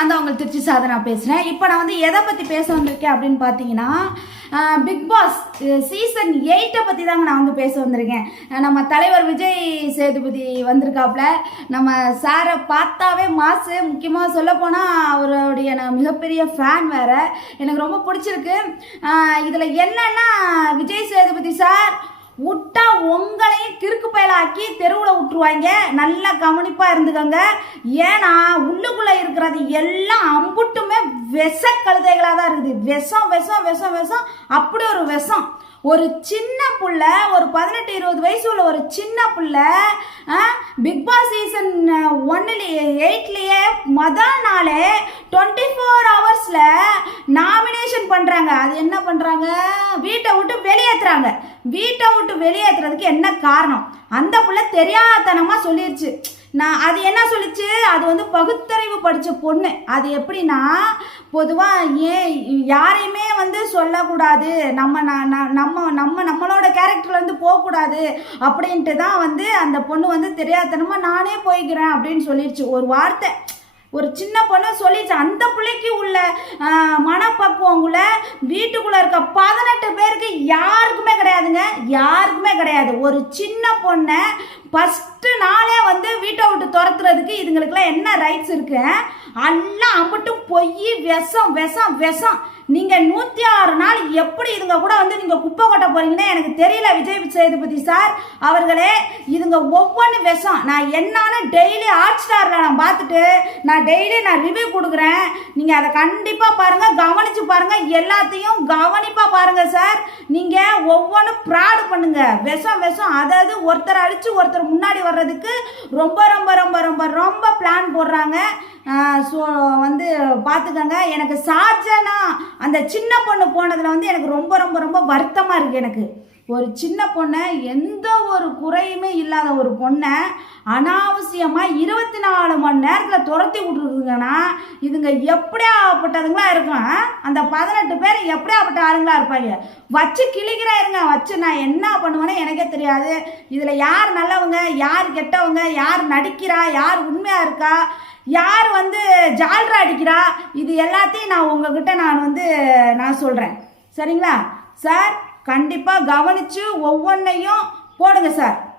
நான் தான் உங்களுக்கு திருச்சி சாதனா பேசுகிறேன் இப்போ நான் வந்து எதை பற்றி பேச வந்திருக்கேன் அப்படின்னு பார்த்தீங்கன்னா பிக் பாஸ் சீசன் எயிட்டை பற்றி தாங்க நான் வந்து பேச வந்திருக்கேன். நம்ம தலைவர் விஜய் சேதுபதி வந்திருக்காப்புல. நம்ம சாரை பார்த்தாவே மாசு. முக்கியமாக சொல்லப்போனால் அவருடைய நான் மிகப்பெரிய ஃபேன் வேறு. எனக்கு ரொம்ப பிடிச்சிருக்கு. இதில் என்னன்னா விஜய் சேதுபதி சார் விட்டா உங்களையும் கிறுக்கு பயலாக்கி தெருவில் விட்டுருவாங்க. நல்லா கவனிப்பாக இருந்துக்கோங்க. ஏன்னா உள்ளுக்குள்ளே எல்லாம் அம்புட்டுமே விஷ கழுதைகளாக தான் இருக்குது. விஷம் விஷம் விஷம் விஷம். அப்படி ஒரு விஷம். ஒரு சின்ன புள்ள ஒரு பதினெட்டு இருபது வயசு உள்ள ஒரு சின்ன புள்ள பிக் பாஸ் சீசன் ஒன்னுலேயே எயிட்லேயே மொதல் நாளே டுவெண்ட்டி ஃபோர் ஹவர்ஸில் நாமினேஷன் பண்ணுறாங்க அது என்ன பண்ணுறாங்க வீட்டை விட்டு வெளியேற்றுறாங்க வீட்டை விட்டு வெளியேற்றுறதுக்கு என்ன காரணம்? அந்த புள்ள தெரியாதனமாக சொல்லிடுச்சு நான் அது என்ன சொல்லிச்சு? அது வந்து பகுத்தறிவு படித்த பொண்ணு. அது எப்படின்னா பொதுவாக ஏன் யாரையுமே வந்து சொல்லக்கூடாது. நம்ம நம்ம நம்ம நம்மளோட கேரக்டர்லேருந்து போகக்கூடாது அப்படின்ட்டு தான் வந்து அந்த பொண்ணு வந்து தெரியாதனமாக நானே போய்க்கிறேன் அப்படின்னு சொல்லிடுச்சு ஒரு வார்த்தை ஒரு சின்ன பொண்ணு சொல்லிச்சு. அந்த பிள்ளைக்கு உள்ள மனப்பக்குவங்கள மனப்பக்குவங்குள்ள வீட்டுக்குள்ள இருக்க பதினெட்டு பேருக்கு யாருக்குமே கிடையாதுங்க. யாருக்குமே கிடையாது. ஒரு சின்ன பொண்ணை ஃபஸ்ட் நாளே வந்து வீட்டை விட்டு துரத்துறதுக்கு ரைட்ஸ் இருக்கு அல்ல இருக்கு அம்பட்டும் பொய் விஷம் விஷம் விஷம். நீங்கள் நூற்றி ஆறு நாள் எப்படி இதுங்க கூட வந்து நீங்கள் குப்பை கொட்ட போறீங்கன்னு எனக்கு தெரியல விஜய் சேதுபதி சார் அவர்களே. இதுங்க ஒவ்வொன்று விஷம். நான் என்னன்னு டெய்லி ஹாட் ஸ்டாரில் நான் பார்த்துட்டு நான் டெய்லி நான் ரிவ்யூ கொடுக்குறேன். நீங்கள் அதை கண்டிப்பாக பாருங்கள் கவனித்து பாருங்கள் எல்லாத்தையும் கவனிப்பாக பாருங்கள் சார். நீங்கள் ஒவ்வொன்றும் ப்ராடு பண்ணுங்க. விஷம் விஷம். அதாவது ஒருத்தர் அழித்து ஒருத்தர் முன்னாடி வர்றதுக்கு ரொம்ப ரொம்ப ரொம்ப ரொம்ப ரொம்ப பிளான் போடுறாங்க. ஸோ வந்து பார்த்துக்கோங்க எனக்கு சார்ஜனா அந்த சின்ன பொண்ணு போனதில் வந்து எனக்கு ரொம்ப ரொம்ப ரொம்ப வருத்தமாக இருக்குது எனக்கு. ஒரு சின்ன பொண்ணை எந்த ஒரு குறையுமே இல்லாத ஒரு பொண்ணை அனாவசியமாக இருபத்தி நாலு மணி நேரத்தில் துரத்தி விட்ருக்குங்கன்னா இதுங்க எப்படியாப்பட்டதுங்களா இருக்கும் அந்த பதினெட்டு பேர் எப்படியாப்பட்ட ஆளுங்களா இருப்பாங்க? வச்சு கிளிக்கிறா இருங்க வச்சு நான் என்ன பண்ணுவேன்னு எனக்கே தெரியாது. இதில் யார் நல்லவங்க யார் கெட்டவங்க யார் நடிக்கிறா யார் உண்மையாக இருக்கா யார் வந்து ஜால்ரா அடிக்கிறா? இது எல்லாத்தையும் நான் உங்ககிட்ட நான் வந்து நான் சொல்கிறேன் சரிங்களா? சார் கண்டிப்பாக கவனித்து ஒவ்வொன்றையும் போடுங்க சார்.